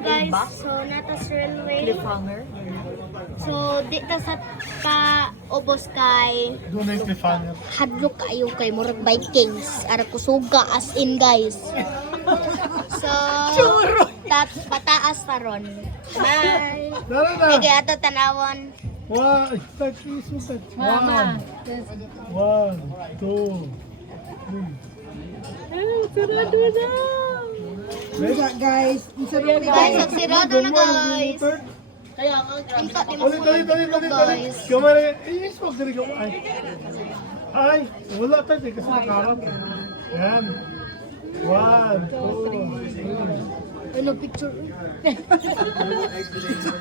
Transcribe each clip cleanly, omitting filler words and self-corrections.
guys, so natas railway. Cliffhanger. So dito sa kaubos kay Doon na yung cliffhanger. hadlok kayo kay murag Vikings. Ara kusuga as in guys. So pataas pa ron. Bye. Dara na! Sige ato tanawon. One, sukat. Mama. One, two, three. Guys, Guys, sagsirado na guys. Kaya nga, Unta di Ulit. guys. Kamara, i-smoke dali ko. Ay, wala tayo kasi nakaharap. Yan. One, two, three. Ano picture?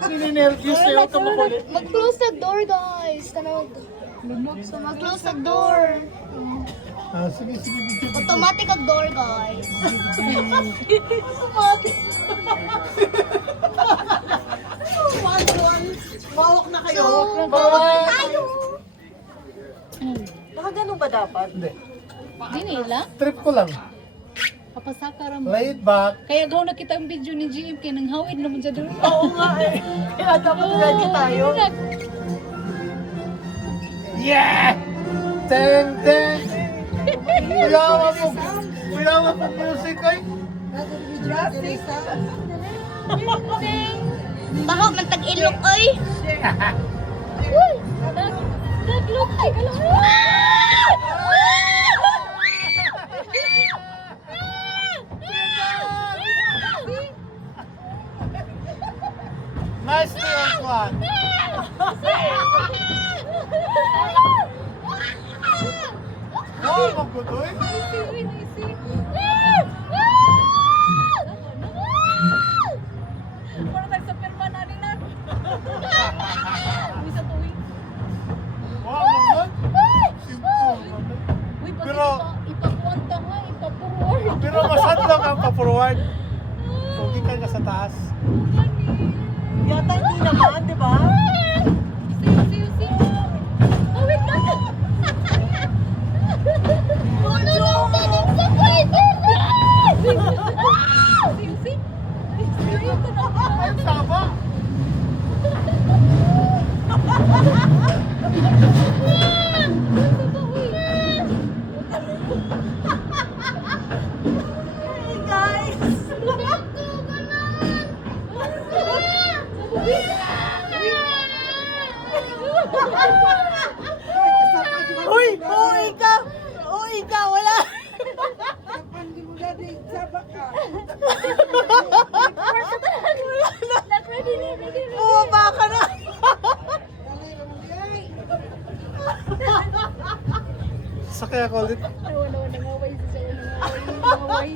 Ninenervyos sa'yo ito makulit. Mag-close the door guys. Tanawag. So mag-close the door. Sige. Automatic ang door guys. Mawak na kayo. So, Bawal tayo. Baka ganun ba dapat? Hindi. Di nila? Trip ko lang. Kapasakaram mo. Laid back. Kaya gaw na kita ang video ni GM kaya nang hawid naman siya doon. Oo nga eh. Kaya dapat ready tayo. Yeah! Teng! Kuyawa mo music ay. Baka man tag-ilok oy. Uy! Naglok ay kala. Nice to have one. Wow, magbudoy. Para tag sa pirma na nila. Uy sa tuwing. Wow, magbudoy. Uy, pag Pero- ipakwanta nga, ipapurward. Pero masad lang ang pa-forward. Pogi ka sa taas. Yata hindi naman, di ba? See. Oh, wait lang. See. Ay, saba. Uy ka, wala. Bumaba ka na. Sakay ako ulit. Wala, nangaway siya. Nangaway.